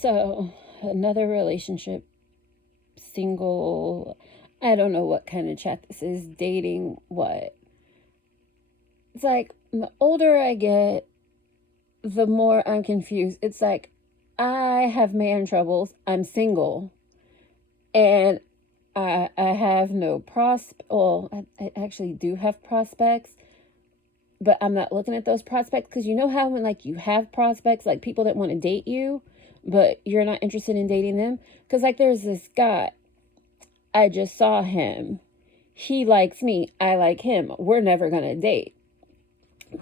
So, another relationship, single, I don't know what kind of chat this is, dating, what? It's like, the older I get, the more I'm confused. It's like, I have man troubles, I'm single, and I have no well, I actually do have prospects, but I'm not looking at those prospects because you know how when like you have prospects, like people that want to date you, but you're not interested in dating them? Because like there's this guy, I just saw him. He likes me. I like him. We're never going to date.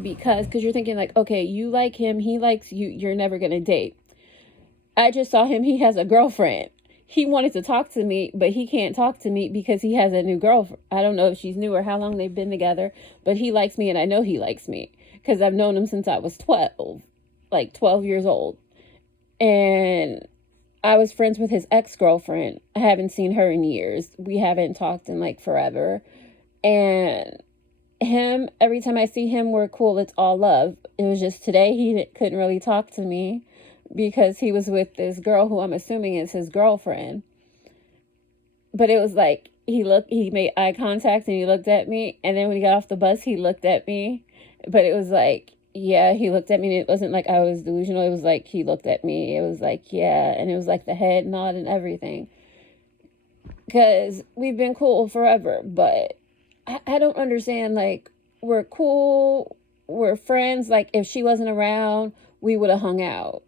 Because you're thinking, like, okay, you like him. He likes you. You're never going to date. I just saw him. He has a girlfriend. He wanted to talk to me, but he can't talk to me because he has a new girlfriend. I don't know if she's new or how long they've been together, but he likes me and I know he likes me because I've known him since I was 12, like 12 years old. And I was friends with his ex-girlfriend. I haven't seen her in years. We haven't talked in like forever. And him, every time I see him, we're cool. It's all love. It was just today he couldn't really talk to me because he was with this girl who I'm assuming is his girlfriend. But it was like he made eye contact and he looked at me. And then when he got off the bus, he looked at me. But it was like, yeah, he looked at me and it wasn't like I was delusional. It was like he looked at me. It was like, yeah. And it was like the head nod and everything. Because we've been cool forever. But I don't understand. Like, we're cool. We're friends. Like, if she wasn't around, we would have hung out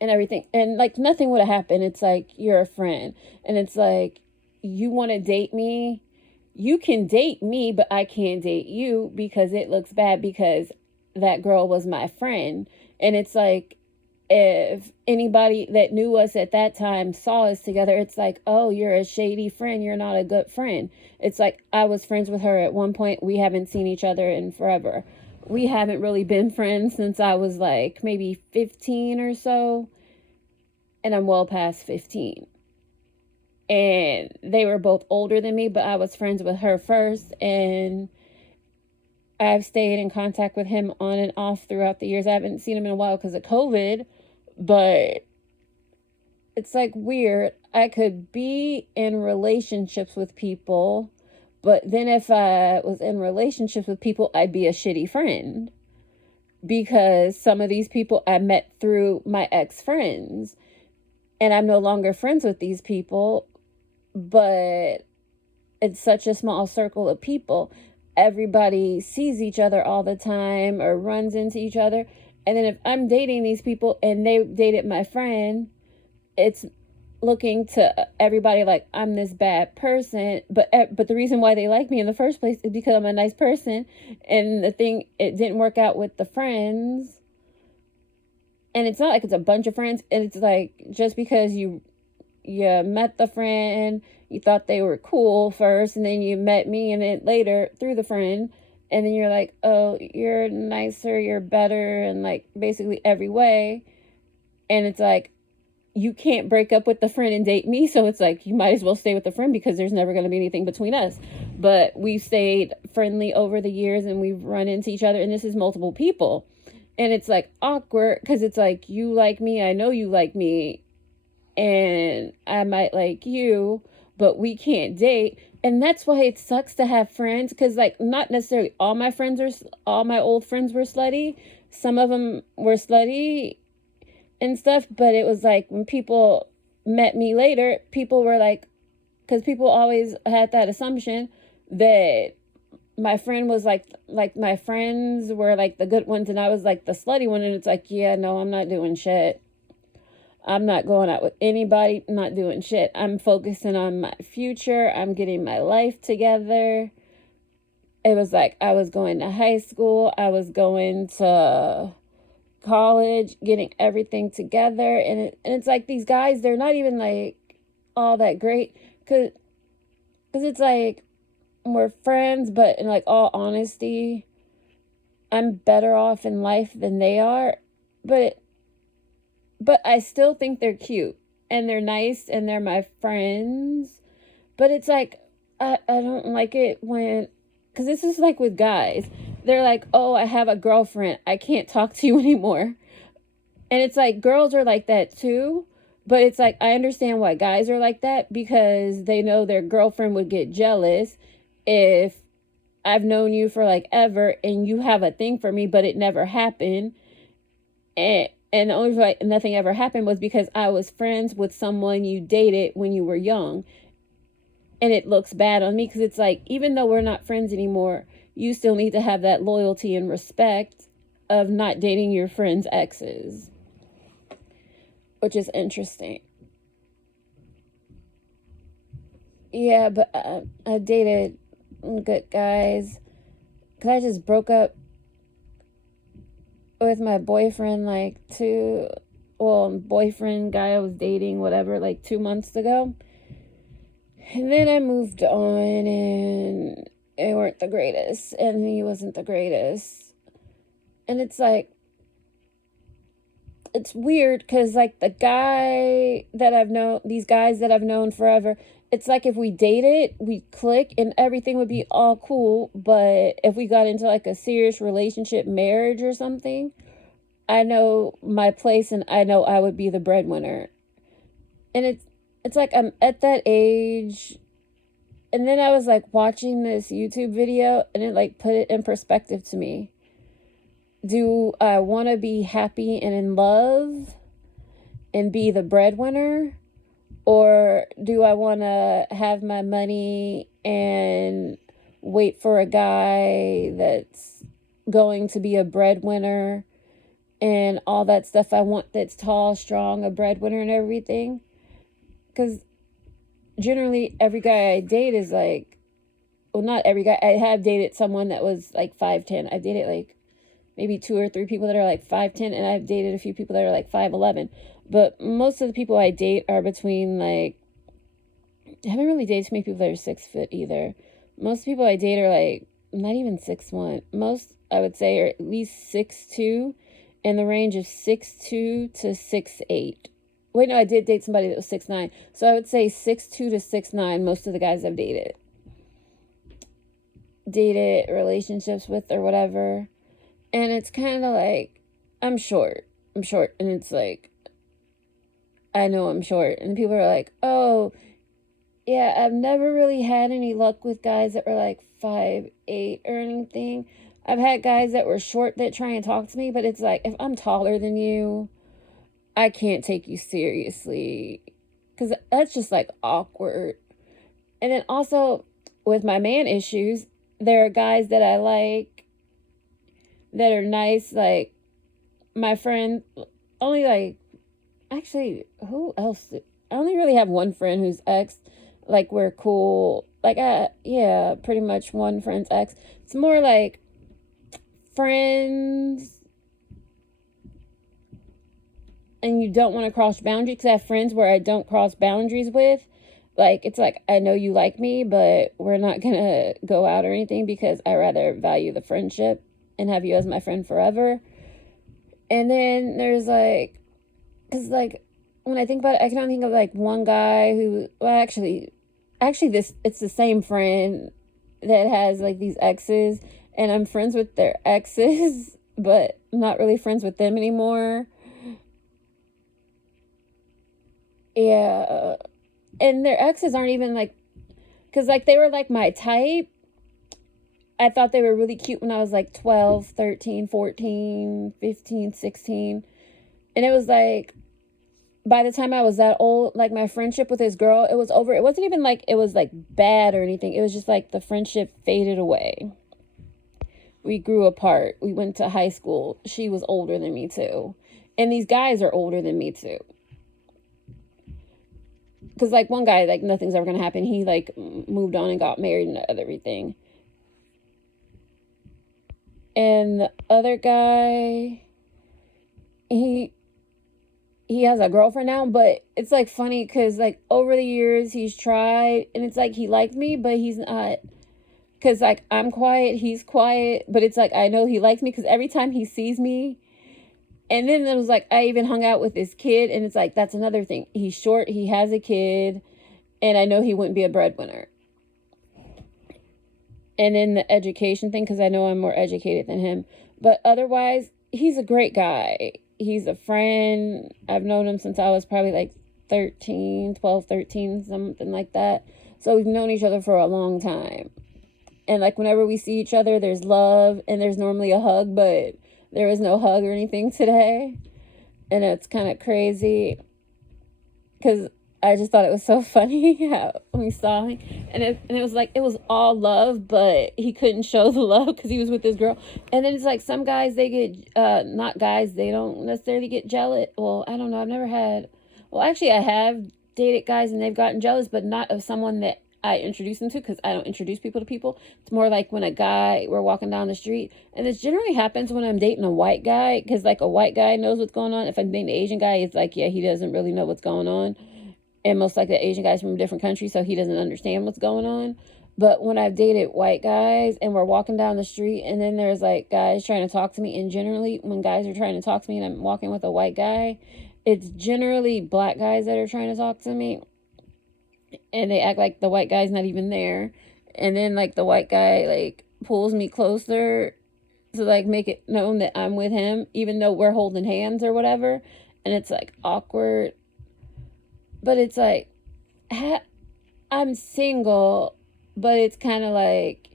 and everything. And like, nothing would have happened. It's like, you're a friend. And it's like, you want to date me? You can date me, but I can't date you because it looks bad because that girl was my friend. And it's like, if anybody that knew us at that time saw us together, it's like, oh, you're a shady friend. You're not a good friend. It's like, I was friends with her at one point. We haven't seen each other in forever. We haven't really been friends since I was like maybe 15 or so. And I'm well past 15. And they were both older than me, but I was friends with her first. And I've stayed in contact with him on and off throughout the years. I haven't seen him in a while because of COVID, but it's like weird. I could be in relationships with people, but then if I was in relationships with people, I'd be a shitty friend because some of these people I met through my ex-friends and I'm no longer friends with these people, but it's such a small circle of people. Everybody sees each other all the time or runs into each other. And then if I'm dating these people and they dated my friend, it's looking to everybody like I'm this bad person. But the reason why they like me in the first place is because I'm a nice person. And the thing, it didn't work out with the friends. And it's not like it's a bunch of friends. And it's like just because you met the friend, you thought they were cool first, and then you met me, and then later through the friend, and then you're like, oh, you're nicer, you're better, and like basically every way. And it's like, you can't break up with the friend and date me, so it's like, you might as well stay with the friend because there's never going to be anything between us. But we've stayed friendly over the years, and we've run into each other, and this is multiple people. And it's like awkward because it's like, you like me, I know you like me, and I might like you, but we can't date. And that's why it sucks to have friends, because like not necessarily all my friends are all my old friends were slutty. Some of them were slutty and stuff, but it was like when people met me later, people were like, because people always had that assumption that my friend was like my friends were like the good ones and I was like the slutty one. And it's like, yeah, no, I'm not doing shit. I'm not going out with anybody. I'm not doing shit. I'm focusing on my future. I'm getting my life together. It was like I was going to high school. I was going to college, getting everything together. And it's like these guys, they're not even like all that great. Because it's like we're friends, but in like all honesty, I'm better off in life than they are. But I still think they're cute and they're nice and they're my friends. But it's like, I don't like it when, because this is like with guys. They're like, oh, I have a girlfriend. I can't talk to you anymore. And it's like girls are like that too, but it's like I understand why guys are like that, because they know their girlfriend would get jealous if I've known you for like ever and you have a thing for me, but it never happened. And the only reason nothing ever happened was because I was friends with someone you dated when you were young. And it looks bad on me, because it's like, even though we're not friends anymore, you still need to have that loyalty and respect of not dating your friend's exes, which is interesting. Yeah, but I dated good guys, because I just broke up with my boyfriend boyfriend guy I was dating, whatever, like 2 months ago. And then I moved on, and they weren't the greatest, and he wasn't the greatest. And it's like, it's weird, because like the guy that I've known, these guys that I've known forever, it's like if we dated, we click and everything would be all cool. But if we got into like a serious relationship, marriage or something, I know my place and I know I would be the breadwinner. And it's like I'm at that age. And then I was like watching this YouTube video, and it like put it in perspective to me. Do I want to be happy and in love and be the breadwinner? Or do I want to have my money and wait for a guy that's going to be a breadwinner and all that stuff I want, that's tall, strong, a breadwinner and everything? Because generally every guy I date is like, well, not every guy. I have dated someone that was like 5'10". I've dated like maybe 2 or 3 people that are like 5'10", and I've dated a few people that are like 5'11". But most of the people I date are between like, I haven't really dated too many people that are 6 foot either. Most people I date are like not even 6'1". Most, I would say, are at least 6'2", in the range of 6'2" to 6'8". Wait, no, I did date somebody that was 6'9". So I would say 6'2" to 6'9", most of the guys I've dated relationships with or whatever. And it's kind of like, I'm short, and it's like, I know I'm short, and people are like, oh yeah, I've never really had any luck with guys that were like 5'8" or anything. I've had guys that were short that try and talk to me, but it's like, if I'm taller than you, I can't take you seriously, because that's just like awkward. And then also with my man issues, there are guys that I like that are nice, like my friend, only like, actually, who else? I only really have one friend who's ex, like we're cool, like yeah, pretty much one friend's ex. It's more like friends, and you don't want to cross boundaries, because I have friends where I don't cross boundaries with. Like, it's like, I know you like me, but we're not gonna go out or anything, because I rather value the friendship and have you as my friend forever. And then there's like, because like when I think about it, I can only think of like one guy who, well, actually this, it's the same friend that has like these exes, and I'm friends with their exes but not really friends with them anymore. Yeah, and their exes aren't even like, because like they were like my type. I thought they were really cute when I was like 12, 13, 14, 15, 16. And it was like, by the time I was that old, like my friendship with this girl, it was over. It wasn't even like it was like bad or anything. It was just like the friendship faded away. We grew apart. We went to high school. She was older than me too. And these guys are older than me too. Because like one guy, like nothing's ever going to happen. He like moved on and got married and everything. And the other guy, he has a girlfriend now, but it's like funny because like over the years he's tried, and it's like he liked me, but he's not, because like I'm quiet, he's quiet, but it's like I know he likes me because every time he sees me. And then it was like I even hung out with this kid, and it's like that's another thing. He's short, he has a kid, and I know he wouldn't be a breadwinner. And in the education thing, because I know I'm more educated than him, but otherwise he's a great guy. he's a friend. I've known him since I was probably like 13, something like that. So we've known each other for a long time. And like whenever we see each other, there's love and there's normally a hug, but there was no hug or anything today. And it's kind of crazy because I just thought it was so funny how when we saw him, and it was like it was all love, but he couldn't show the love because he was with this girl. And then it's like some guys, they get not guys, they don't necessarily get jealous. Well, I don't know. I've never had. Well, actually, I have dated guys and they've gotten jealous, but not of someone that I introduce them to, because I don't introduce people to people. It's more like when we're walking down the street, and this generally happens when I'm dating a white guy, because like a white guy knows what's going on. If I'm dating an Asian guy, it's like, yeah, he doesn't really know what's going on, and most likely the Asian guy's from a different country, so he doesn't understand what's going on. But when I've dated white guys and we're walking down the street, and then there's like guys trying to talk to me, and generally when guys are trying to talk to me and I'm walking with a white guy, it's generally black guys that are trying to talk to me, and they act like the white guy's not even there. And then like the white guy like pulls me closer to like make it known that I'm with him, even though we're holding hands or whatever. And it's like awkward. But it's like, I'm single, but it's kind of like,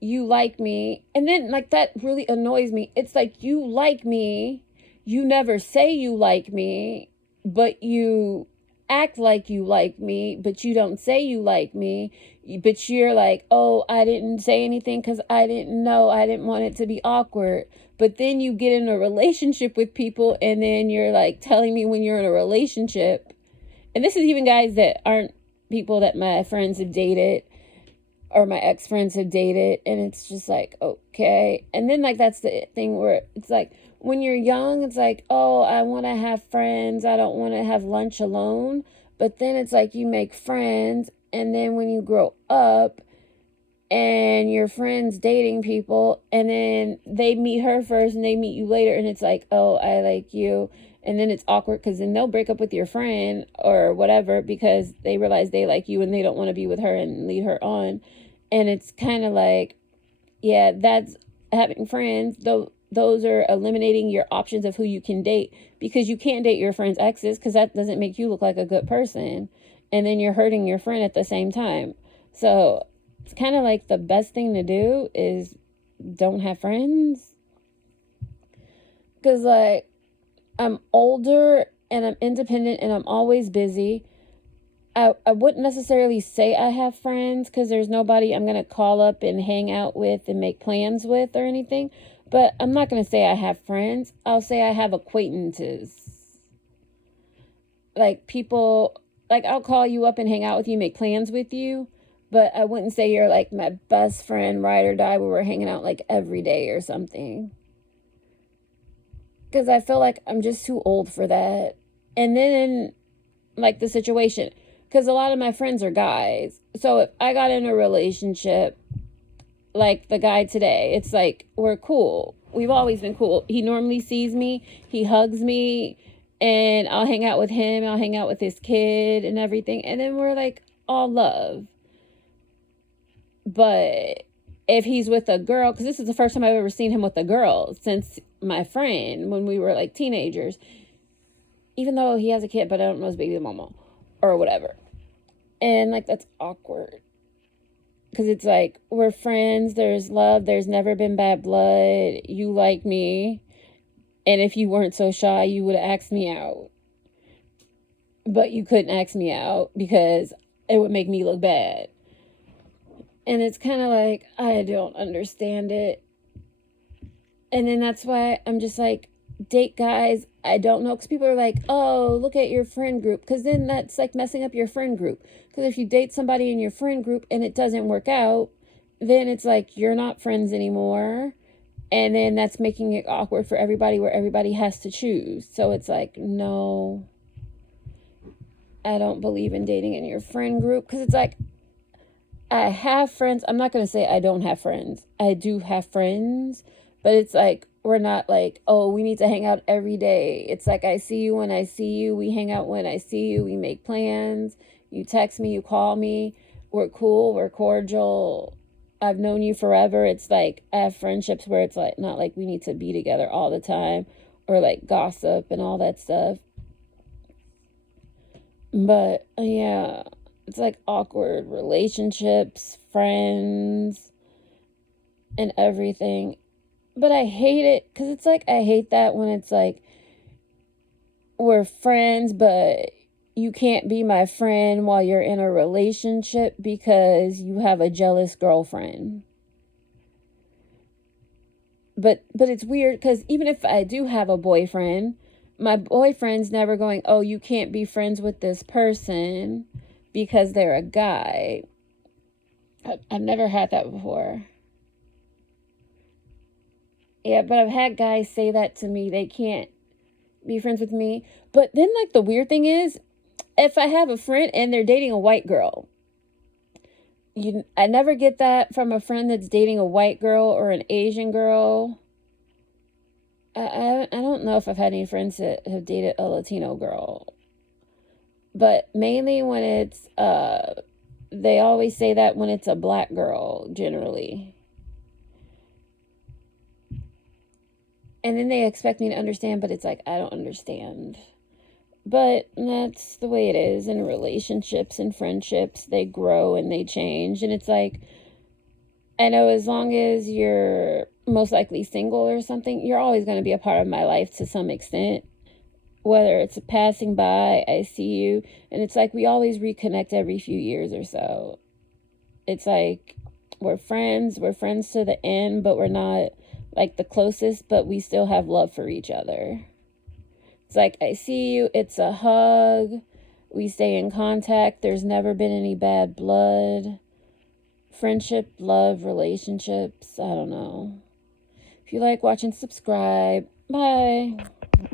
you like me. And then like that really annoys me. It's like, you like me, you never say you like me, but you act like you like me, but you don't say you like me. But you're like, oh, I didn't say anything because I didn't know, I didn't want it to be awkward. But then you get in a relationship with people, and then you're like telling me when you're in a relationship. And this is even guys that aren't people that my friends have dated or my ex-friends have dated. And it's just like, okay. And then like that's the thing where it's like, when you're young, it's like, oh, I want to have friends, I don't want to have lunch alone. But then it's like you make friends, and then when you grow up and your friends dating people, and then they meet her first and they meet you later, and it's like, oh, I like you. And then it's awkward because then they'll break up with your friend or whatever because they realize they like you and they don't want to be with her and lead her on. And it's kind of like, yeah, that's having friends, though. Those are eliminating your options of who you can date, because you can't date your friend's exes because that doesn't make you look like a good person. And then you're hurting your friend at the same time. So it's kind of like the best thing to do is don't have friends. Because like I'm older and I'm independent and I'm always busy. I wouldn't necessarily say I have friends because there's nobody I'm going to call up and hang out with and make plans with or anything. But I'm not going to say I have friends. I'll say I have acquaintances. Like people, like I'll call you up and hang out with you, make plans with you. But I wouldn't say you're like my best friend, ride or die, where we're hanging out like every day or something. Because I feel like I'm just too old for that. And then like the situation, because a lot of my friends are guys. So if I got in a relationship like the guy today, it's like we're cool. We've always been cool. He normally sees me, he hugs me, and I'll hang out with him, I'll hang out with his kid and everything, and then we're like all love. But if he's with a girl, because this is the first time I've ever seen him with a girl since my friend when we were like teenagers, even though he has a kid, but I don't know his baby mama or whatever. And like that's awkward because it's like we're friends, there's love, there's never been bad blood, you like me, and if you weren't so shy you would have asked me out, but you couldn't ask me out because it would make me look bad. And it's kind of like I don't understand it. And then that's why I'm just like, date guys I don't know, because people are like, oh, look at your friend group, because then that's like messing up your friend group. Because if you date somebody in your friend group and it doesn't work out, then it's like you're not friends anymore, and then that's making it awkward for everybody where everybody has to choose. So it's like, no, I don't believe in dating in your friend group, because it's like I have friends. I'm not going to say I don't have friends. I do have friends, but it's like we're not like, oh, we need to hang out every day. It's like I see you when I see you. We hang out when I see you. We make plans. You text me, you call me. We're cool. We're cordial. I've known you forever. It's like I have friendships where it's like not like we need to be together all the time or like gossip and all that stuff. But yeah, it's like awkward relationships, friends, and everything. But I hate it because it's like I hate that when it's like we're friends, but you can't be my friend while you're in a relationship because you have a jealous girlfriend. But it's weird because even if I do have a boyfriend, my boyfriend's never going, oh, you can't be friends with this person because they're a guy. I've never had that before. Yeah, but I've had guys say that to me. They can't be friends with me. But then, like, the weird thing is, if I have a friend and they're dating a white girl, I never get that from a friend that's dating a white girl or an Asian girl. I don't know if I've had any friends that have dated a Latino girl. But mainly when it's, they always say that when it's a black girl, generally. And then they expect me to understand, but it's like, I don't understand. But that's the way it is in relationships and friendships. They grow and they change. And it's like, I know as long as you're most likely single or something, you're always going to be a part of my life to some extent. Whether it's passing by, I see you. And it's like we always reconnect every few years or so. It's like we're friends to the end, but we're not like the closest, but we still have love for each other. It's like I see you, it's a hug, we stay in contact, there's never been any bad blood. Friendship, love, relationships, I don't know. If you like watching, subscribe. Bye.